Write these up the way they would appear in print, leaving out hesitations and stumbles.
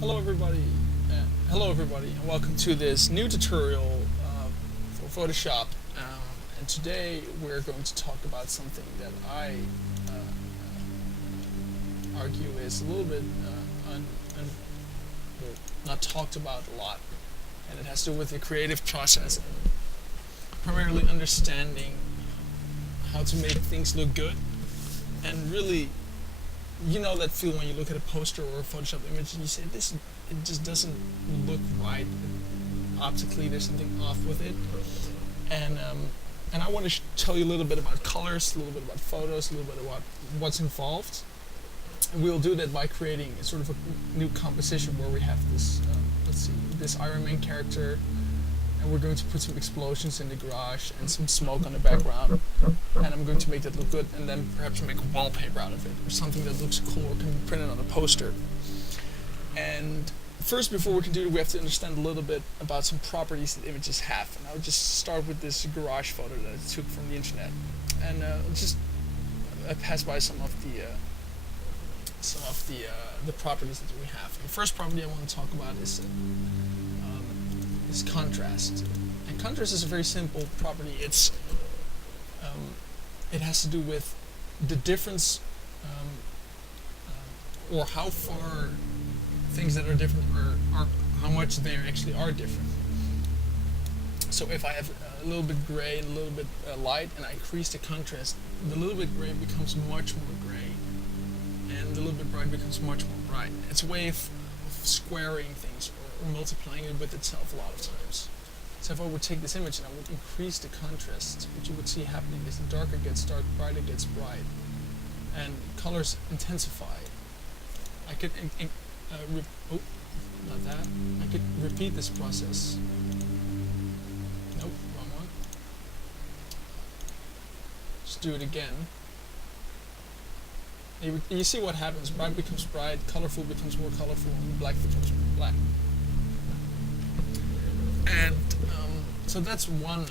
Hello everybody, and welcome to this new tutorial for Photoshop. And today we're going to talk about something that I argue is a little bit well, not talked about a lot, and it has to do with the creative process, and primarily understanding how to make things look good, and really, you know that feel when you look at a poster or a Photoshop image and you say this, it just doesn't look right. Optically, there's something off with it, and I want to tell you a little bit about colors, a little bit about photos, a little bit about what's involved. And we'll do that by creating a sort of a new composition where we have this, let's see, this Iron Man character, and we're going to put some explosions in the garage and some smoke on the background, and I'm going to make that look good, and then perhaps make a wallpaper out of it, or something that looks cool or can be printed on a poster. And first, before we can do it, we have to understand a little bit about some properties that images have, and I'll just start with this garage photo that I took from the internet, and just pass by some of the properties that we have. And the first property I want to talk about is contrast. And contrast is a very simple property. It has to do with the difference, or how far things that are different are how much they actually are different. So if I have a little bit gray and a little bit light, and I increase the contrast, the little bit gray becomes much more gray, and the little bit bright becomes much more bright. It's a way of squaring things, or multiplying it with itself a lot of times. So if I would take this image and I would increase the contrast, what you would see happening is the darker gets dark, brighter gets bright, and colors intensify. I could, not that. I could repeat this process. Nope, wrong one. Just do it again. You see what happens. Bright becomes bright, colorful becomes more colorful, and black becomes more black. And so that's one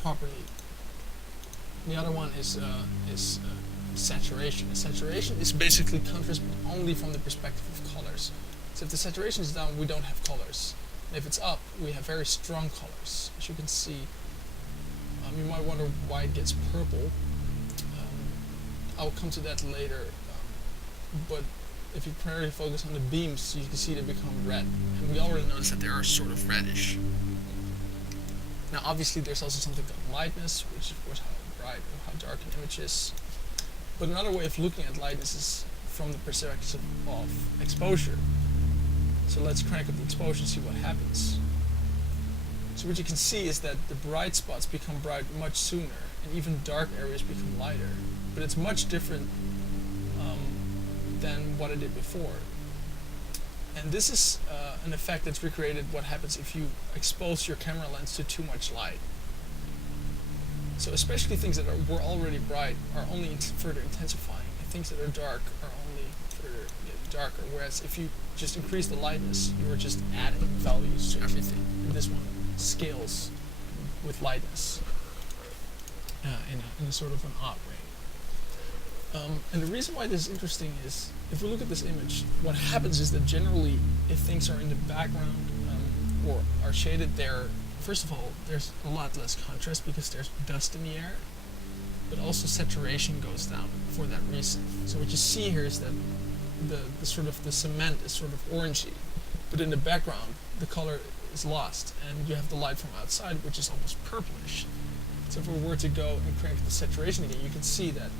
property. The other one is saturation. Saturation is basically contrast, but only from the perspective of colors. So if the saturation is down, we don't have colors. And if it's up, we have very strong colors. As you can see, you might wonder why it gets purple. I'll come to that later. But if you primarily focus on the beams, you can see they become red. And we already noticed that they are sort of reddish. Now obviously there's also something called lightness, which is of course how bright or how dark an image is. But another way of looking at lightness is from the perspective of exposure. So let's crank up the exposure and see what happens. So what you can see is that the bright spots become bright much sooner, and even dark areas become lighter. But it's much different than what I did before. And this is an effect that's recreated what happens if you expose your camera lens to too much light. So especially things that were already bright are only further intensifying, and things that are dark are only further getting darker. Whereas if you just increase the lightness, you are just adding values to everything. And this one scales with lightness in a sort of an odd way. And the reason why this is interesting is, if we look at this image, what happens is that generally, if things are in the background or are shaded there, first of all, there's a lot less contrast because there's dust in the air, but also saturation goes down for that reason. So what you see here is that the sort of the cement is sort of orangey, but in the background, the color is lost, and you have the light from outside, which is almost purplish. So if we were to go and crank the saturation again, you can see that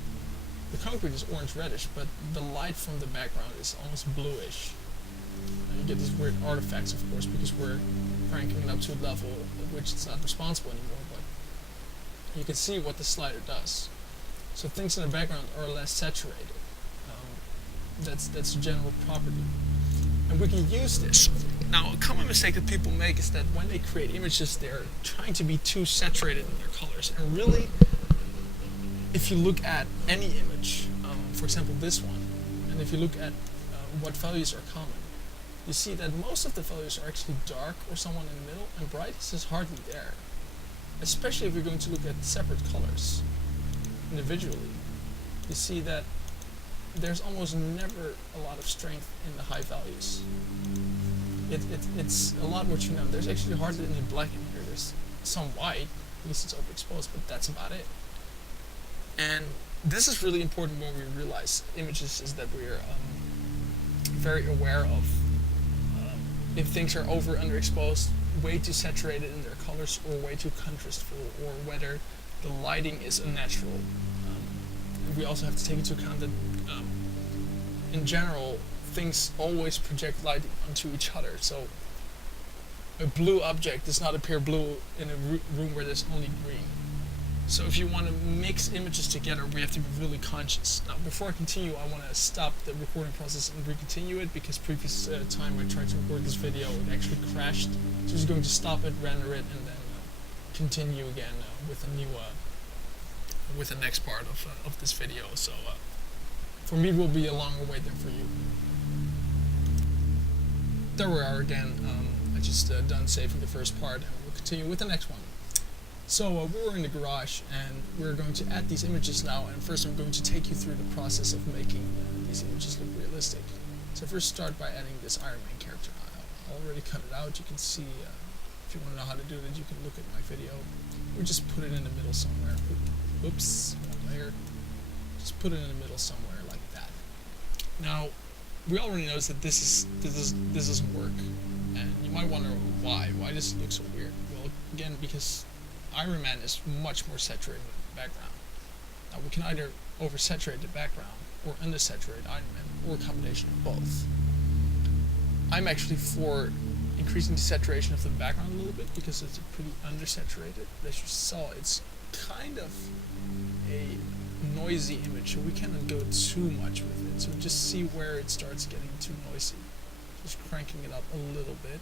the concrete is orange-reddish, but the light from the background is almost bluish. And you get these weird artifacts, of course, because we're cranking it up to a level at which it's not responsible anymore, but you can see what the slider does. So things in the background are less saturated. That's a general property. And we can use this. Now, a common mistake that people make is that when they create images, they're trying to be too saturated in their colors. And really, if you look at any image, for example this one, and if you look at what values are common, you see that most of the values are actually dark or somewhere in the middle, and brightness is hardly there. Especially if you're going to look at separate colors individually. You see that there's almost never a lot of strength in the high values. It's a lot what you know. There's actually hardly any black in here. There's some white, because it's overexposed, but that's about it. And this is really important when we realize images, is that we're very aware of if things are over underexposed, way too saturated in their colors, or way too contrastful, or whether the lighting is unnatural. We also have to take into account that in general things always project light onto each other, so a blue object does not appear blue in a room where there's only green. So if you want to mix images together, we have to be really conscious. Now, before I continue, I want to stop the recording process and re-continue it, because previous time I tried to record this video, it actually crashed. So I'm just going to stop it, render it, and then continue again with a new, with the next part of this video. So for me, it will be a longer wait than for you. There we are again. I just done saving the first part, and we'll continue with the next one. So we were in the garage, and we're going to add these images now, and first I'm going to take you through the process of making these images look realistic. So first start by adding this Iron Man character. I already cut it out. You can see, if you want to know how to do it, you can look at my video. We just put it in the middle somewhere. Oops, one layer. Just put it in the middle somewhere like that. Now, we already noticed that this doesn't work, and you might wonder why. Why does it look so weird? Well, again, because Iron Man is much more saturated in the background. Now we can either oversaturate the background or undersaturate Iron Man, or a combination of both. I'm actually for increasing the saturation of the background a little bit, because it's pretty undersaturated. As you saw, it's kind of a noisy image, so we cannot go too much with it. So just see where it starts getting too noisy. Just cranking it up a little bit.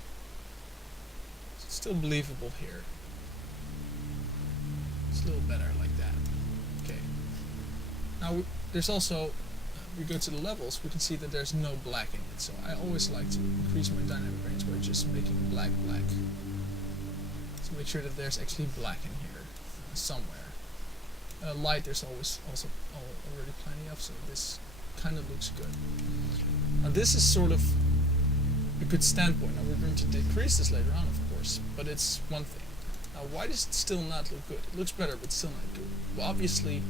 It's still believable here. It's a little better like that. Okay. Now there's also, we go to the levels, we can see that there's no black in it. So I always like to increase my dynamic range by just making black. So make sure that there's actually black in here somewhere. Light there's also already plenty of, so this kind of looks good. Now this is sort of a good standpoint. Now we're going to decrease this later on, of course, but it's one thing. Now, why does it still not look good? It looks better, but still not good. Well, obviously,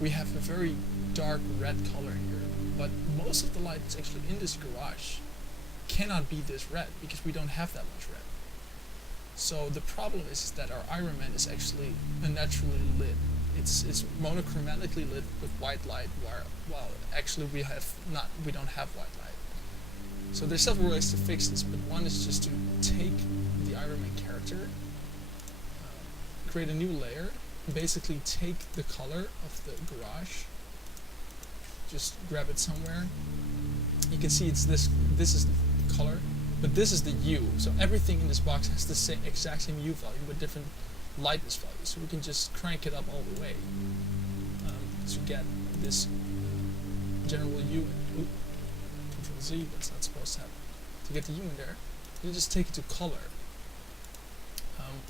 we have a very dark red color here, but most of the light that's actually in this garage cannot be this red, because we don't have that much red. So the problem is that our Iron Man is actually unnaturally lit. It's monochromatically lit with white light, while actually we don't have white light. So there's several ways to fix this, but one is just to take the Iron Man character, create a new layer, and basically take the color of the garage, just grab it somewhere. You can see it's this is the color, but this is the U. So everything in this box has the exact same U value with different lightness values. So we can just crank it up all the way to get this general U. Control Z, that's not supposed to happen. To get the U in there, you just take it to color.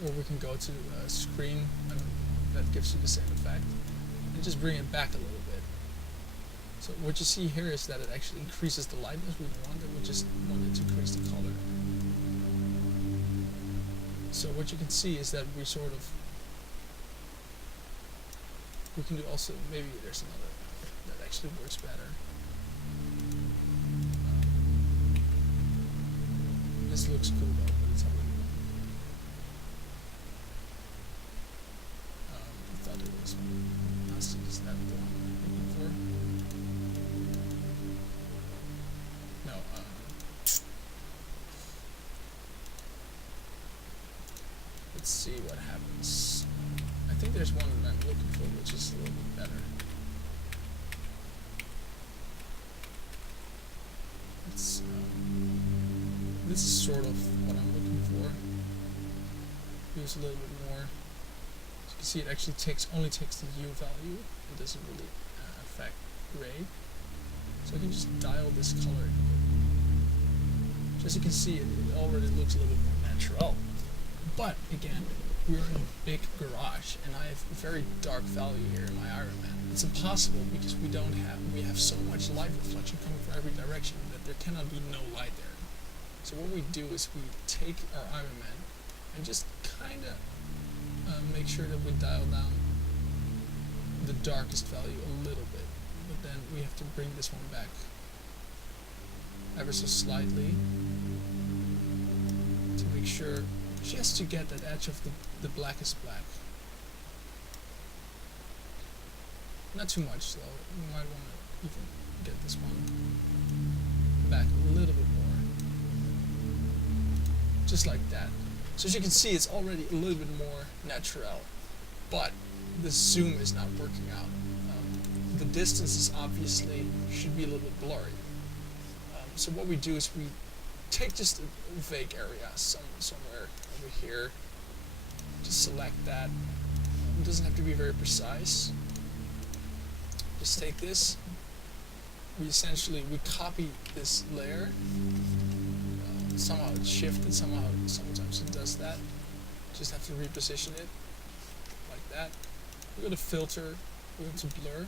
Or we can go to screen, and that gives you the same effect, and just bring it back a little bit. So what you see here is that it actually increases the lightness. We don't want it, we just want it to increase the color. So what you can see is that we can do also, maybe there's another that actually works better. This looks cool though, but it's already wrong. I thought it was one. Is that the one I'm looking for? No, let's see what happens. I think there's one that I'm looking for, which is a little bit better. It's, this is sort of what I'm looking for. Use a little bit more. As you can see, it actually only takes the U value. It doesn't really affect gray. So I can just dial this color in. So as you can see, it already looks a little bit more natural. But again, we're in a big garage and I have a very dark value here in my Iron Man. It's impossible because we have so much light reflection coming from every direction that there cannot be no light there. So what we do is we take our Iron Man and just kind of make sure that we dial down the darkest value a little bit, but then we have to bring this one back ever so slightly to make sure just to get that edge of the blackest black. Not too much though, you might want to even get this one back a little bit more. Just like that. So as you can see, it's already a little bit more natural, but the zoom is not working out. The distances obviously should be a little bit blurry. So what we do is we take just a vague area, somewhere over here. Just select that. It doesn't have to be very precise. Just take this. We copy this layer. Somehow it's shifted, sometimes it does that. Just have to reposition it like that. We're going to filter, we're going to blur.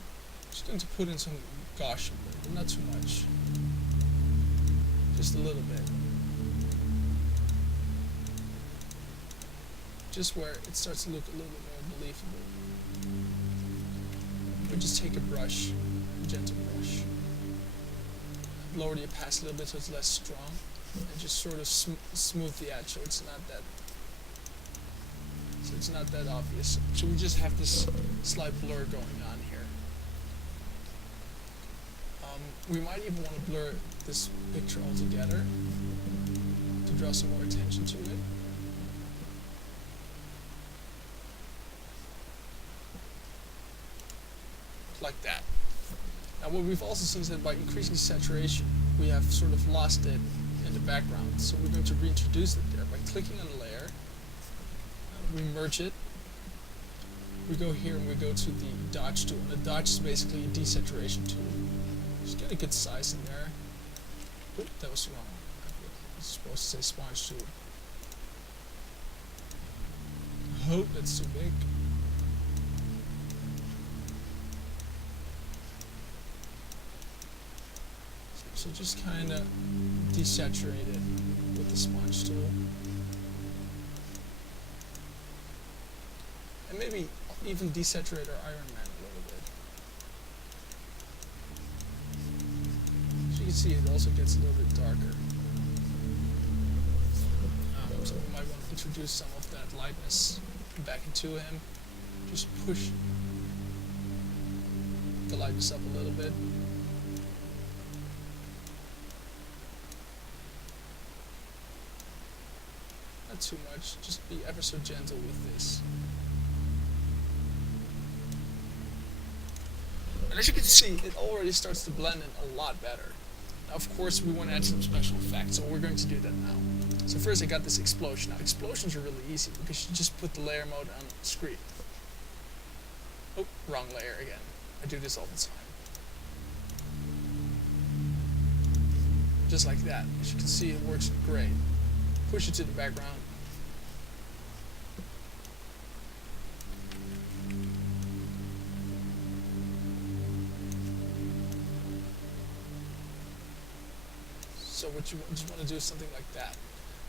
Just going to put in some Gaussian blur, but not too much. Just a little bit. Just where it starts to look a little bit more believable. We just take a brush, a gentle brush. Lower the opacity a little bit so it's less strong. And just sort of smooth the edge so it's not that obvious. So we just have this slight blur going on here. We might even want to blur this picture altogether to draw some more attention to it. Like that. Now what we've also seen is that by increasing saturation, we have sort of lost it in the background. So we're going to reintroduce it there by clicking on the layer. We merge it. We go here and we go to the dodge tool. And the dodge is basically a desaturation tool. Just get a good size in there. Oop, that was wrong. I was supposed to say sponge tool. I hope that's too big. So just kind of desaturate it with the sponge tool. And maybe even desaturate our Iron Man a little bit. As you can see, it also gets a little bit darker. So we might want to introduce some of that lightness back into him. Just push the lightness up a little bit. Not too much, just be ever so gentle with this. And as you can see, it already starts to blend in a lot better. Now, of course, we want to add some special effects, so we're going to do that now. So first I got this explosion. Now, explosions are really easy because you just put the layer mode on screen. Oh, wrong layer again. I do this all the time. Just like that. As you can see, it works great. Push it to the background. So what you just want to do is something like that.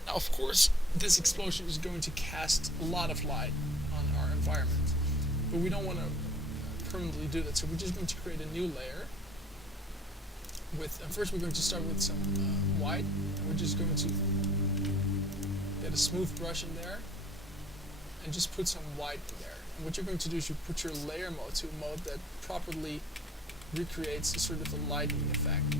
Now, of course, this explosion is going to cast a lot of light on our environment, but we don't want to permanently do that. So we're just going to create a new layer. First, we're going to start with some white. We're just going to get a smooth brush in there and just put some white in there. And what you're going to do is you put your layer mode to a mode that properly recreates a sort of a lighting effect.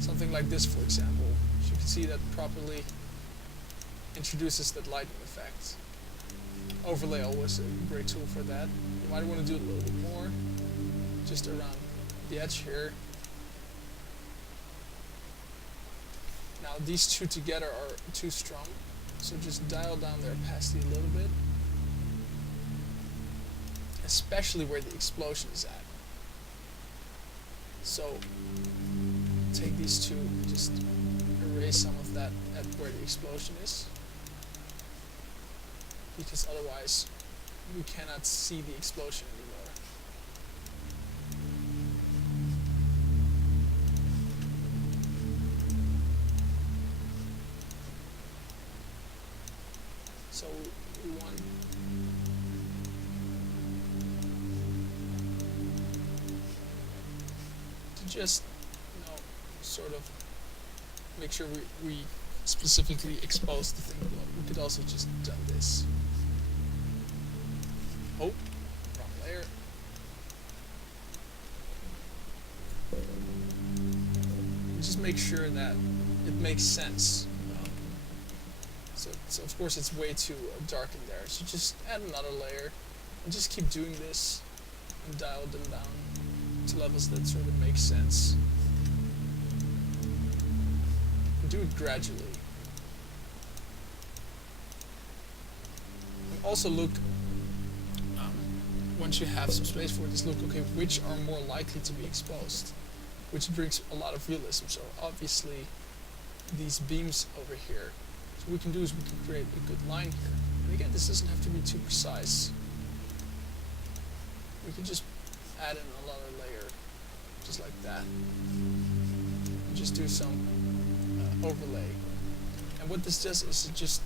Something like this, for example. As you can see, that properly introduces that lighting effect. Overlay always a great tool for that. You might want to do it a little bit more, just around the edge here. Now these two together are too strong, so just dial down their opacity a little bit, especially where the explosion is at. So take these two and just erase some of that at where the explosion is. because otherwise we cannot see the explosion anymore. So we want to just, sort of make sure we specifically expose the thing below. We could also just done this. Oh, wrong layer. Just make sure that it makes sense. So of course it's way too dark in there. So just add another layer and just keep doing this and dial them down to levels that sort of make sense. And do it gradually. And also look, once you have some space for it, just look, okay, which are more likely to be exposed, which brings a lot of realism. So obviously these beams over here, so what we can do is we can create a good line here. And again, this doesn't have to be too precise. We can just add in another layer, just like that. And just do some overlay. And what this does is it just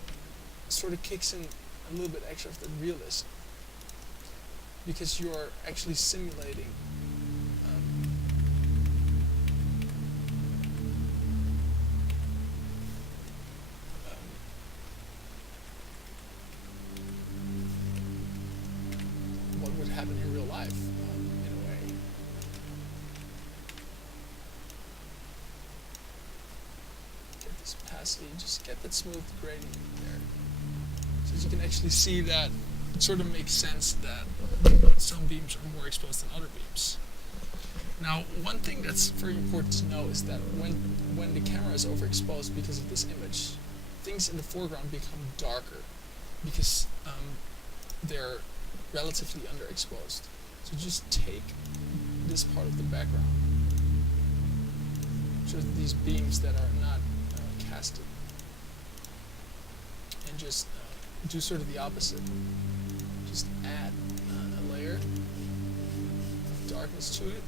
sort of kicks in a little bit extra of the realism, because you're actually simulating what would happen in real life, in a way. Get this opacity, just get that smooth gradient there. So as you can actually see that it sort of makes sense that some beams are more exposed than other beams. Now, one thing that's very important to know is that when the camera is overexposed because of this image, things in the foreground become darker because they're relatively underexposed. So just take this part of the background, so these beams that are not casted, and just do sort of the opposite. Just add a layer of darkness to it.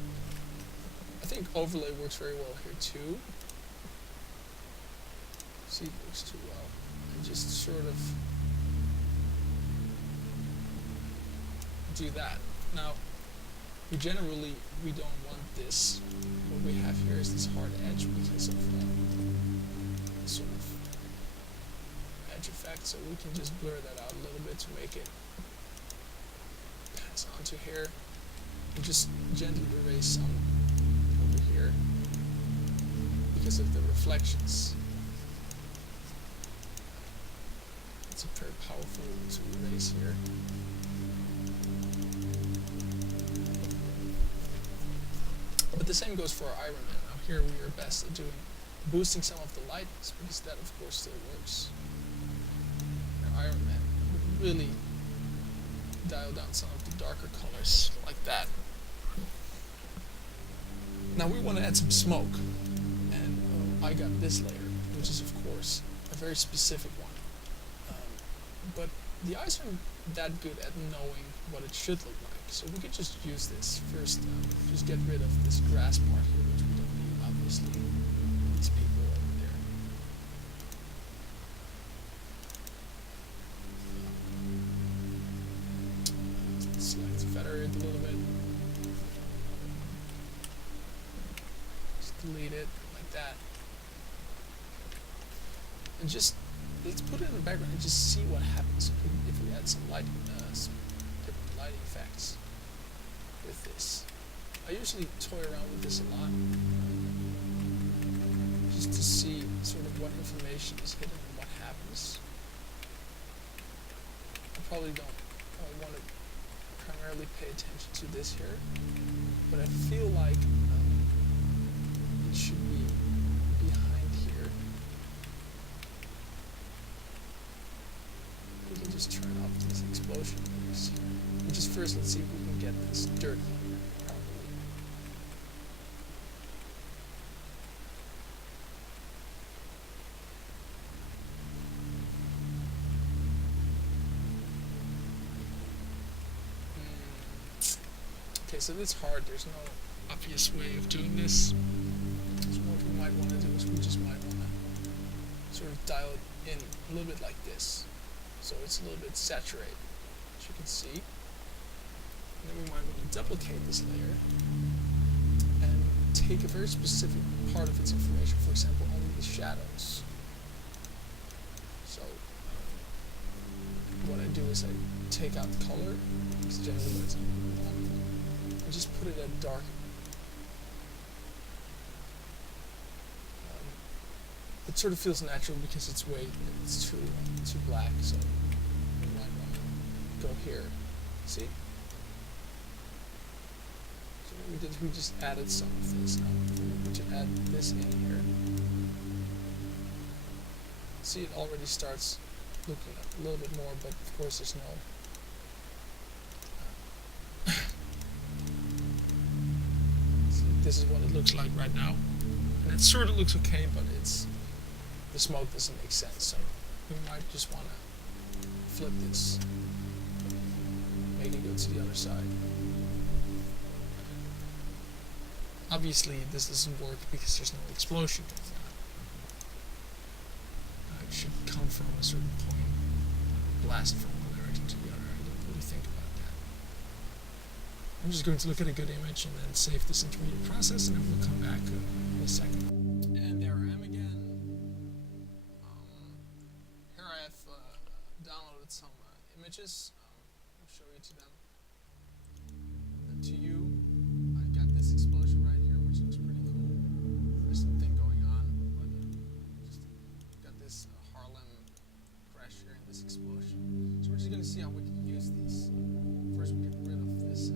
I think overlay works very well here too. See, it works too well. And just sort of do that. Now, we don't want this. What we have here is this hard edge because of sort of edge effect, so we can just blur that out a little bit to make it pass onto here, and just gently erase some over here because of the reflections. It's a very powerful to erase here. But the same goes for our Iron Man. Now here we are best at doing boosting some of the lightness, because that of course still works. Our Iron Man would really dial down some of the darker colors like that. Now we want to add some smoke, and I got this layer, which is of course a very specific one. But the eyes aren't that good at knowing what it should look like, so we could just use this first. Just get rid of this grass part here, which we don't need, obviously. These people over there. Select feather it a little bit. Just delete it like that, and just let's put it in the background and just see what happens if we add some lighting, some different lighting effects with this. I usually toy around with this a lot, just to see sort of what information is hidden and what happens. I probably don't want to primarily pay attention to this here, but I feel like it should be behind here. We can just turn off these explosion layers here. And just first, let's see if we can get this dirt here properly. Okay, so it's hard. There's no obvious way of doing this. So what we might want to do is we just might want to sort of dial it in a little bit like this. So it's a little bit saturated, as you can see. And then we might want to duplicate this layer and take a very specific part of its information, for example, only the shadows. So what I do is I take out the color, because generally what it's on, and just put it at dark. It sort of feels natural because it's too black, so we might want to go here. See? So what we did, we just added some of this. Now we need to add this in here. See, it already starts looking a little bit more, but of course there's no see, this is what it looks like right now. And it sort of looks okay, but the smoke doesn't make sense, so we might just want to flip this, make it go to the other side. Obviously this doesn't work because there's no explosion going on. It should come from a certain point, blast from one direction to the other. I don't really think about that. I'm just going to look at a good image and then save this intermediate process, and then we'll come back in a second. And there I am again. Here I have downloaded some images. I'll show you to them. And to you, I got this explosion right here, which looks pretty cool. There's something going on, but just got this Harlem crash here and this explosion. So we're just going to see how we can use these. First, we get rid of this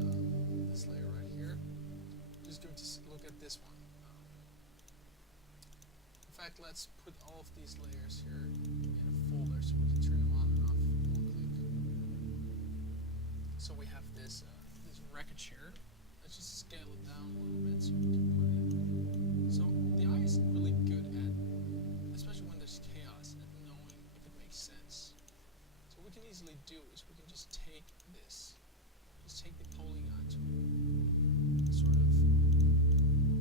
this layer right here. I'm just going to look at this one. In fact, let's put all of these layers here in a folder so we can turn them on and off with one click. So we have this this wreckage here. Let's just scale it down a little bit so we can put it. So the eye isn't really good at, especially when there's chaos, at knowing if it makes sense. So what we can easily do is we can just take this, just take the polygon tool, sort of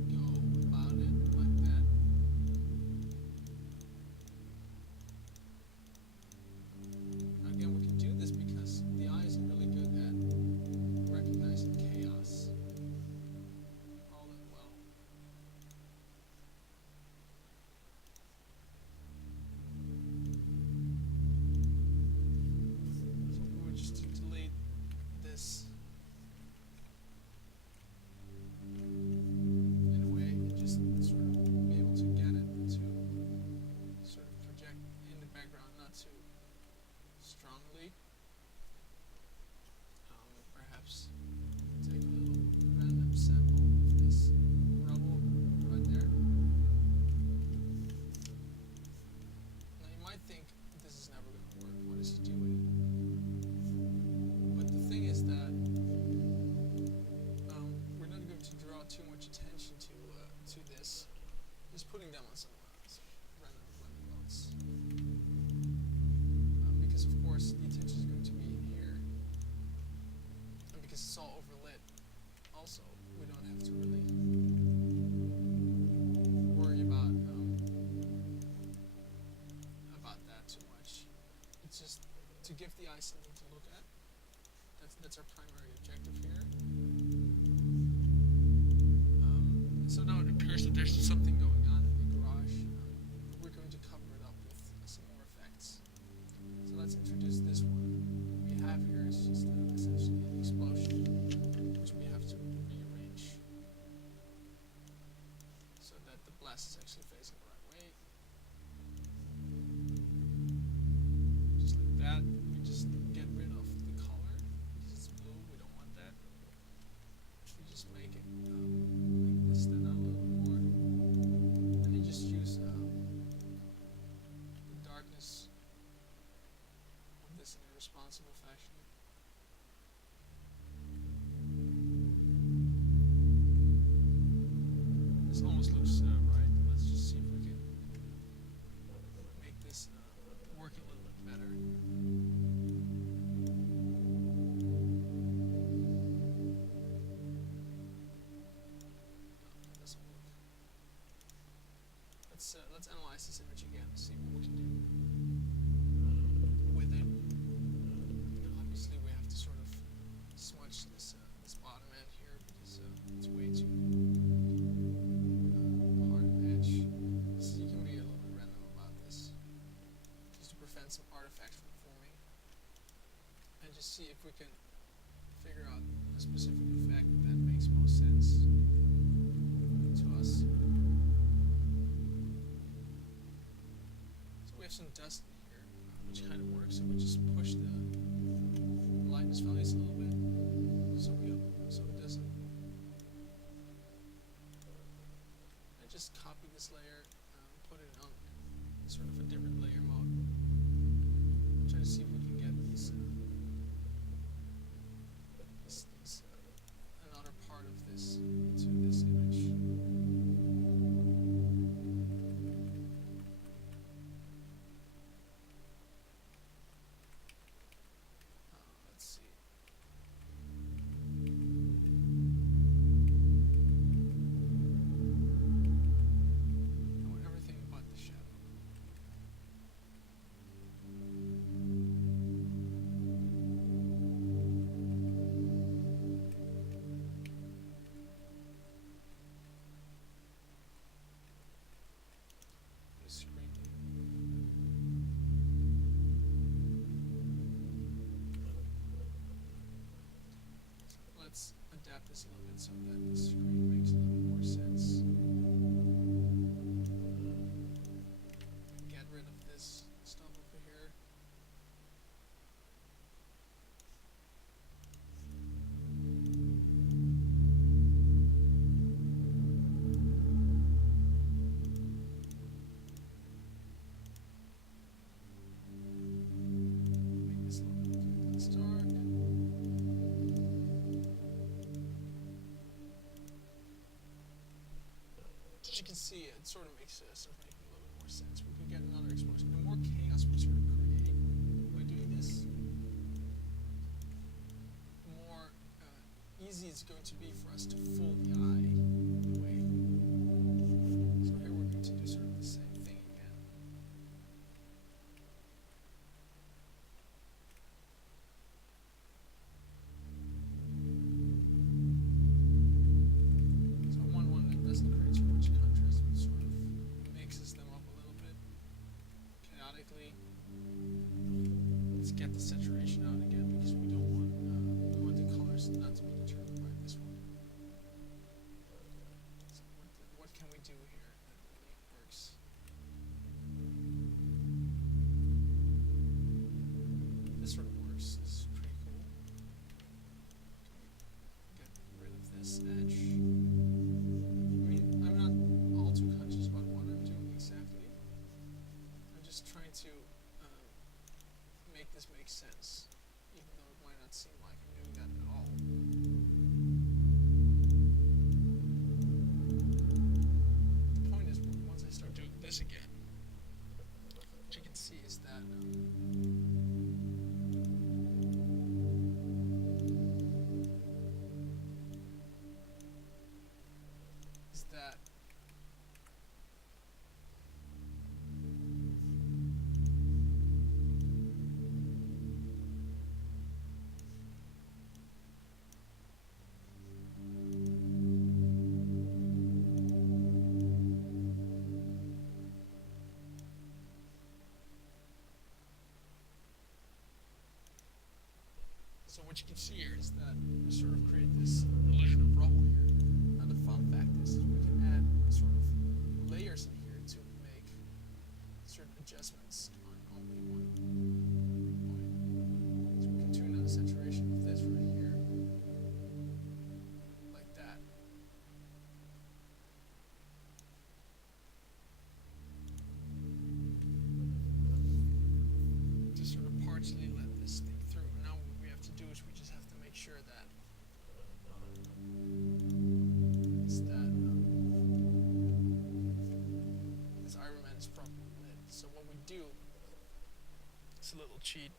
go about it like that. Again, we can do this because the eye isn't really good at recognizing chaos all that well. So we would just delete this in a way and just sort of be able to get it to sort of project in the background, not too strongly. Perhaps take a little random sample of this rubble right there. Now you might think this is never going to work. What is he doing? But the thing is that we're not going to draw too much attention to this. Just putting them on some random blending modes. Because of course the attention is going to be in here, and because it's all overlit also, we don't have to really worry about that too much. It's just to give the eye something to look at. That's our primary objective here. So now it appears that there's something going on in the garage. We're going to cover it up with some more effects. So let's introduce this one. What we have here is just essentially an explosion, which we have to rearrange so that the blast is actually facing the right way. Just like that. We just get rid of the color because it's blue. We don't want that. We just make it make this stand out a little bit more. And you just use the darkness of this in a responsible fashion. This almost looks right. Let's just see if we can make this work a little bit better. let's analyze this image again. See what we can do with it. Obviously, we have to sort of smudge this bottom end here because it's way too hard an edge. So you can be a little bit random about this, just to prevent some artifacts from forming, and just see if we can figure out a specific effect that makes most sense to us. So we have some dust in here, which kind of works. So we just push the lightness values a little bit, so it doesn't. I just copy this layer, put it on sort of a different layer mode. Try to see if we can get these. Another part of this into this image. Let's see. I want everything but the shadow. Let's adapt this a little bit so that the screen makes a little more sense. Get rid of this stuff over here. Make this a little bit less dark. As you can see, it sort of makes a little bit more sense. We can get another explosion. The more chaos we sort of create by doing this, the more easy it's going to be for us to fool the eye in a way. So here we're going to do sort of the same thing again. So I want one that doesn't create too much contrast, but sort of mixes them up a little bit chaotically. Let's get the saturation out again because we don't want we want the colors not to be determined by this one. So what can we do here that really works? This sort of works. This is pretty cool. Get rid of this edge. I mean, I'm not all too conscious about what I'm doing exactly. I'm just trying to make this make sense, even though it might not seem like I'm doing that at all. The point is, once I start doing this again, what you can see is that so what you can see here is that we sort of create this illusion of rubble here. Now the fun fact is we can add sort of layers in here to make certain adjustments on only one point. So we can tune on the saturation of this right here, like that. To sort of partially let this thing through. Now what we have to do is we just have to make sure that this Iron Man is properly lit. So what we do, it's a little cheat.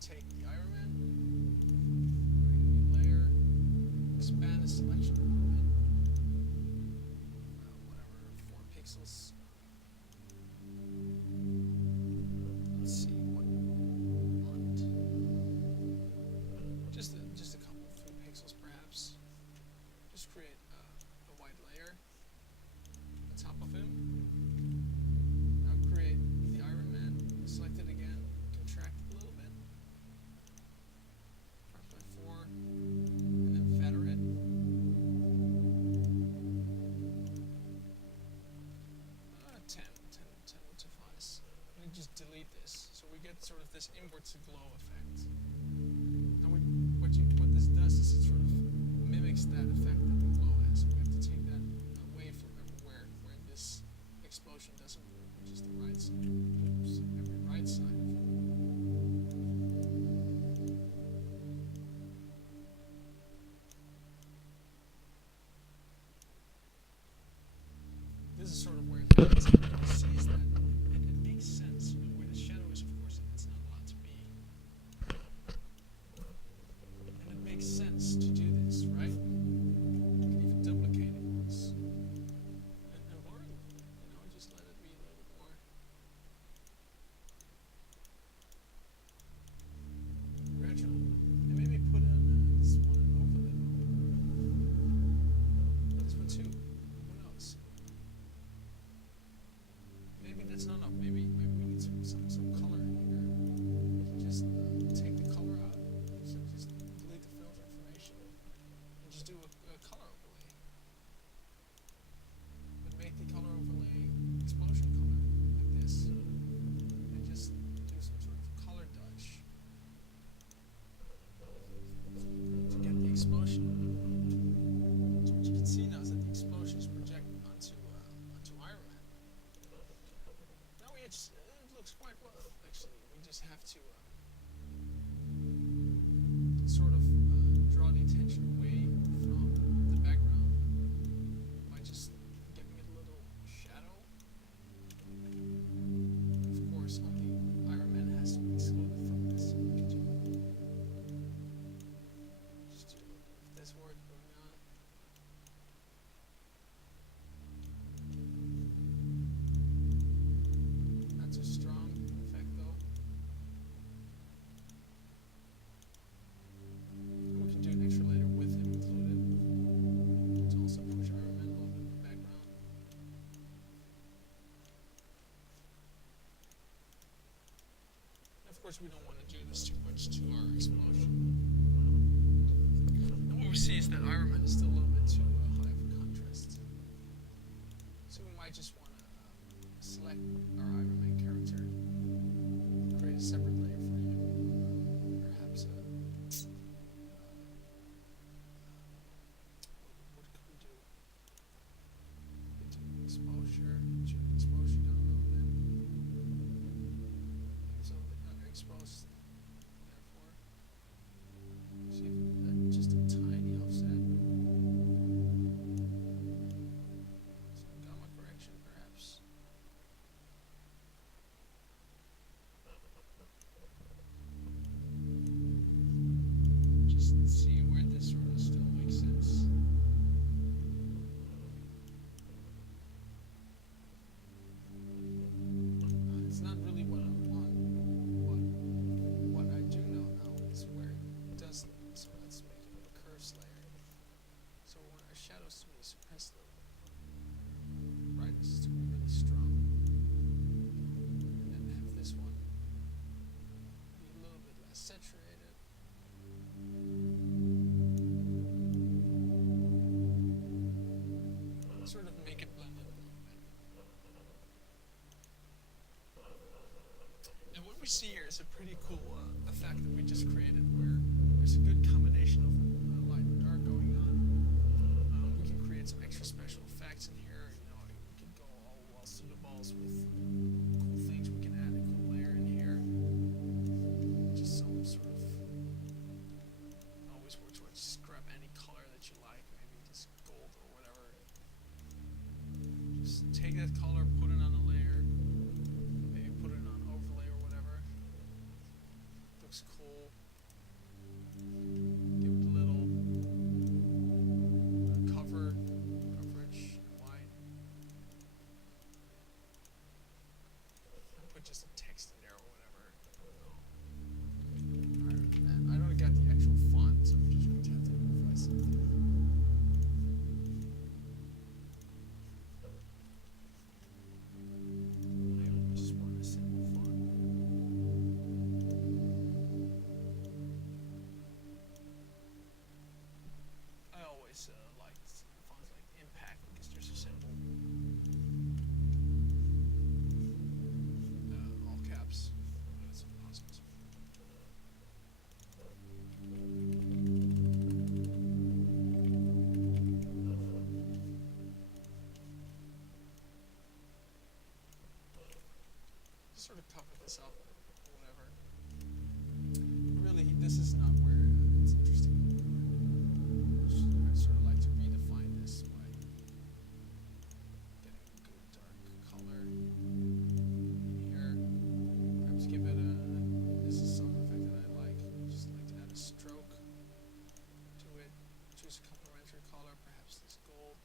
Take the Iron Man, bring a new layer, expand the selection a little bit, whatever, create a white layer on top of him. Now create the Iron Man, select it again, contract it a little bit, 5x4, and then feather it. 10 would suffice. And just delete this, so we get sort of this inwards glow effect. Now what this does is it sort of mimics that effect that the glow has. So we have to take that away from everywhere where this explosion doesn't work, which is the right side. Oops, every right side. This is sort of where it happens. And what you see is that it makes sense. You know, where the shadow is, of course, it's not allowed to be. And it makes sense to do this, right? You can even duplicate it once. And blur it a little bit, you know, just let it be a little bit more. Gradual. And maybe put in this one overlay. This one too. Who knows? Maybe that's not enough. Maybe we need some color in here. We can just take the color out. So just delete the filter information and just do a color overlay. But make the color overlay explosion color like this, and just do some sort of color dodge to get the explosion. So what you can see now is that the explosion is projected onto Iron Man. Now it looks quite well, actually. We just have to sort of draw the attention away from the background by just giving it a little shadow. Of course, only Iron Man has to be excluded from this image. Just do a little bit of this work going on. Not too strong effect though. And we can do an extra layer with him included to also push Iron Man a little bit in the background. And of course, we don't want to do this too much to our explosion. And what we see is that Iron Man is still a little bit too high of a contrast. So we might just want to select our Iron Man character, create a separate layer for him, perhaps what could we do? We could do exposure, tune the exposure down a little bit. It's a little bit underexposed, therefore. See, just a tiny offset. Some gamma correction, perhaps. Just see where this sort of still makes sense. It's not really what I want, but what I do know now is where it does live. So let's make it a curves layer. So we want our shadows to be suppressed a little bit. Brightness to be really strong. And then have this one be a little bit less saturated. Sort of make it blend in a little bit. And what we see here is a pretty cool effect that we just created where there's a good combination of light and dark going on. We can create some extra special effects in here. You know, we can go all walls to the balls with cool things. We can add a cool layer in here. Just some sort of always works well. Just grab any color that you like, maybe just gold or whatever. Just take that color, put it on a layer, maybe put it on overlay or whatever. Looks cool. Give it a little coverage and white. And put just some text in there or whatever. Alright, and I don't get the actual font, so I'm just going to have to modify something. this up or whatever. Really, this is not where it's interesting. I sort of like to redefine this by getting a good dark color in here. Perhaps give it a. This is some effect that I like. Just like to add a stroke to it. Choose a complementary color, perhaps this gold.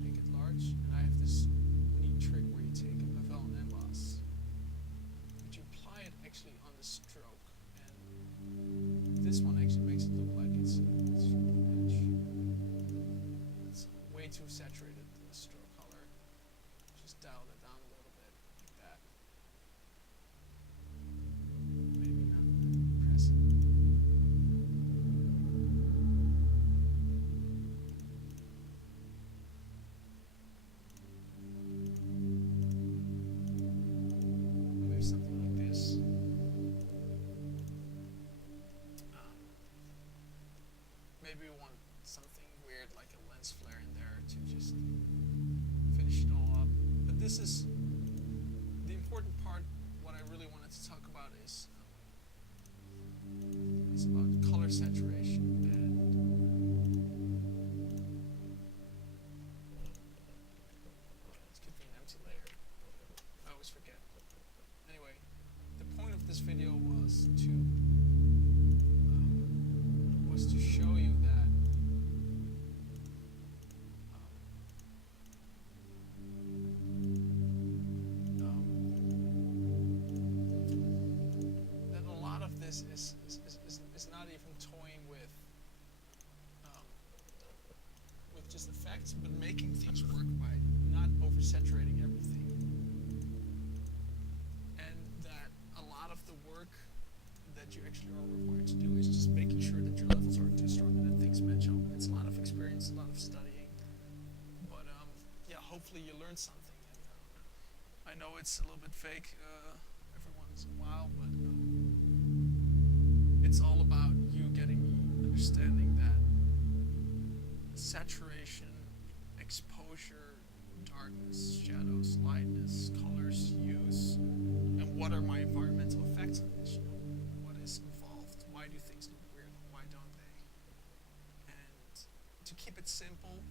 Make it large, and I have this neat trick where you take a bevel and emboss, but you apply it actually on the stroke, and this one actually makes it look like it's from the edge. It's way too saturated, the stroke color. Just dial it down a little bit, like that. Maybe not press it. Something like this. Maybe we want something weird like a lens flare in there to just finish it all up. But this is the important part. What I really wanted to talk about is about color saturation, and this could be an empty layer. I always forget. Anyway, the point of this video was to show you that that a lot of this is not even toying with just effects, but making things work by not oversaturating everything. A lot of the work that you actually are required to do is just making sure that your levels aren't too strong and that things match up. It's a lot of experience, a lot of studying, but yeah, hopefully you learned something. And I know it's a little bit fake every once in a while, but it's all about you getting the understanding that saturation, exposure, darkness, shadows, lightness, colors, hues, and what are my environmental effects on this? What is involved? Why do things look weird? Why don't they? And to keep it simple,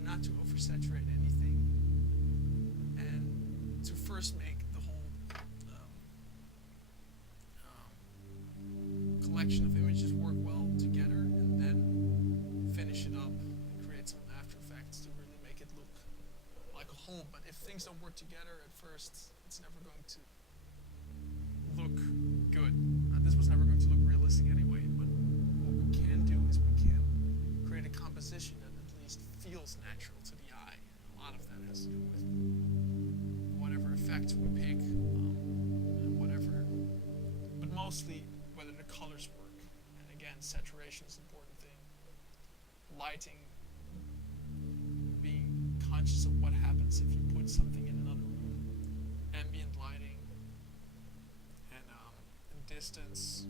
not to oversaturate anything, and to first make the whole collection of images work well together, and then finish it up and create some After Effects to really make it look like a whole. But if things don't work together at first, it's never going to look good. This was never going to look realistic anyway, but what we can do is we can create a composition that at least feels natural to the eye. And a lot of that has to do with whatever effects we pick, and whatever, but mostly whether the colors work. And again, saturation is an important thing. Lighting, being conscious of what happens if you put something in another room, ambient lighting, and distance,